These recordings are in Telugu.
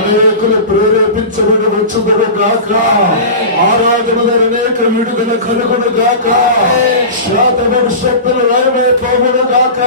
అనేకులు ప్రేరేపించబడి వచ్చుదడు గాక. ఆరాధనలు అనేక విడుదల కలుగును గాక. శాతముడు శక్తులు లయమైపోవును గాక.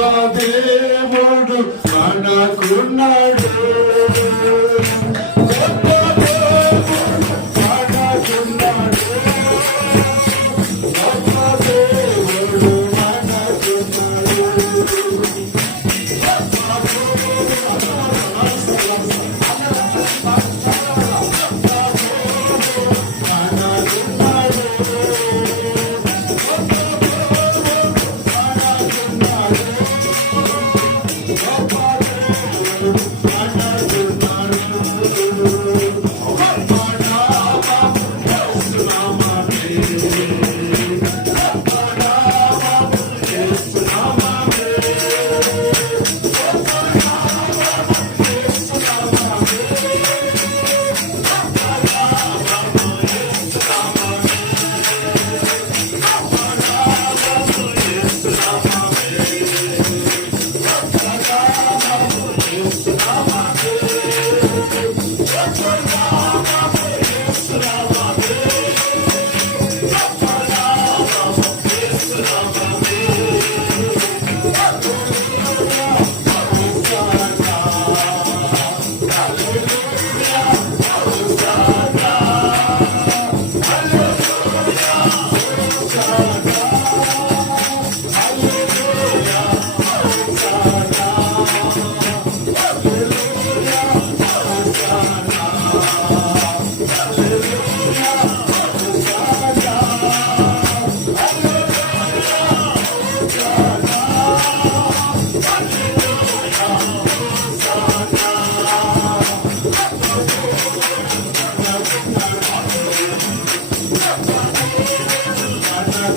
గొప్ప దేవుడు మనకున్నాడు.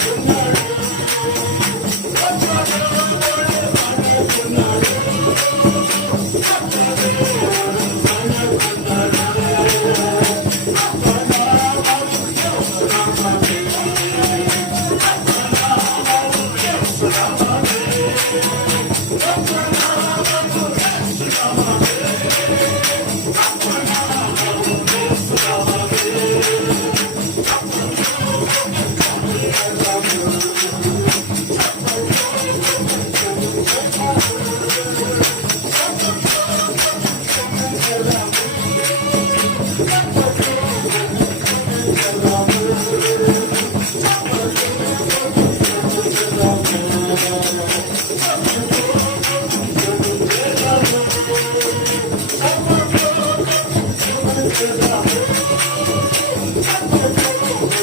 Thank. Thank you.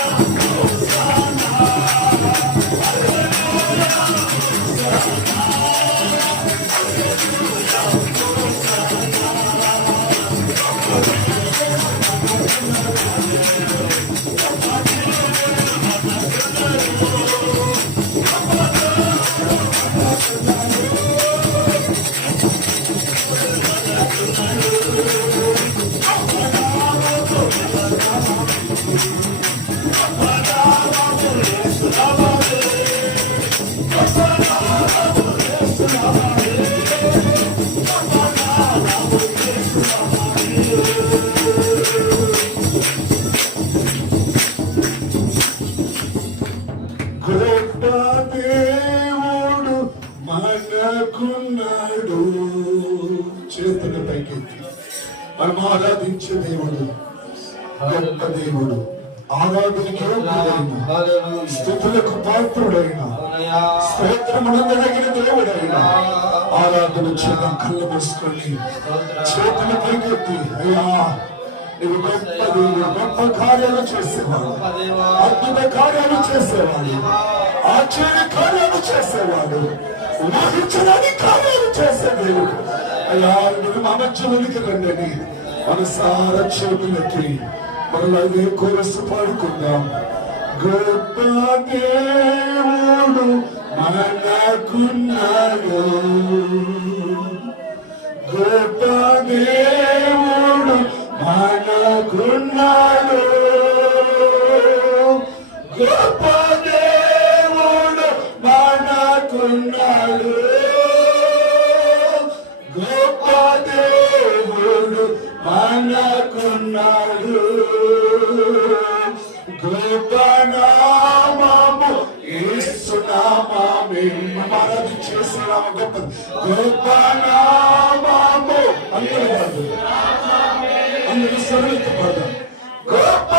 మనకున్నాడు. చేతుల పైకెత్తి మనం ఆరాధించే దేవుడు గొప్ప దేవుడు ఆరాధనకి స్థుతులకు పాత్రుడైన స్తోత్రమునందగిన దేవుడైన ఆరాధన చేద్దాం కళ్ళు మూసుకొని. చేతులు పైకెత్తి అయ్యా నువ్వు గొప్ప దేవుడు గొప్ప కార్యాలు చేసేవాడు. అద్భుత కార్యాలు చేసేవాడు. ఆశ్చర్య కార్యాలు చేసేవాడు. ఊహించడానికి కార్యాలు చేసే దేవుడు. అయ్యా నువ్వు మా మధ్యలోనికి రండి. మనసార చేతులకి మరలా ఇదే కోరసు పాడుకుందాం. గొప్ప దేవుడు మనకున్నాడు గొప్ప దేవుడు మనకున్నాడు. గొప్ప దేవుడు మనకున్నాడు. గొప్ప దేవుడు మనకున్నాడు. గొప్ప నామము చేసిన గొప్ప గొప్ప నామము అందరూ కాదు అందరూ సరళత పడదాం గొప్ప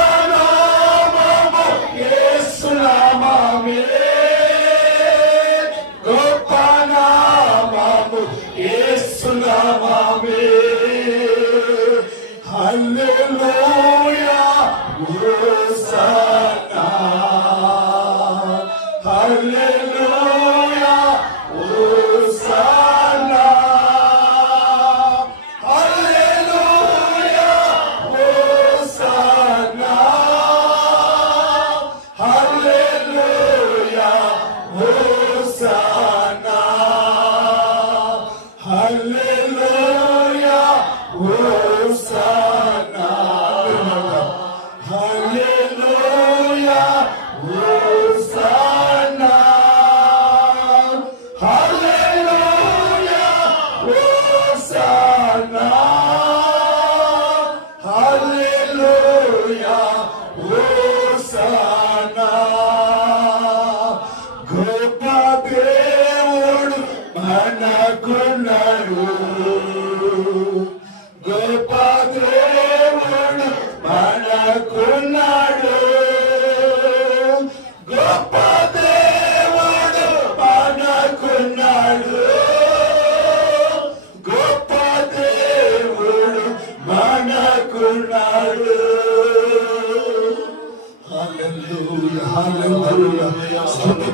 హల్లెలూయా స్తుతి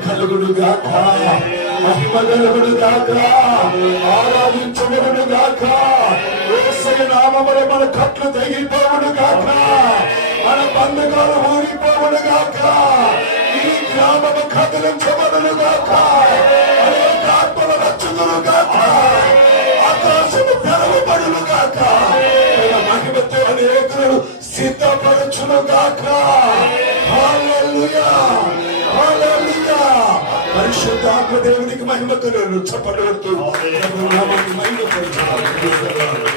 గాక మహిమ కలుగును గాక ఆరాధించబడును గాక యేసయ్య నామములో మన కట్లు తెగిపోవును గాక మన బంధకాలు ఊరిపోవును గాక ఈ గ్రామము కదిలించబడును గాక అనేక ఆత్మలు రచ్చుదురు గాక ఆకాశము తెరవబడును గాక మహిమతో అనేకులను సిద్ధపరచును గాక హల్లెలూయా పరిశుద్ధాత్మ దేవునికి మహిమ కలుగును చప్పట్లు మహిమ కలుగును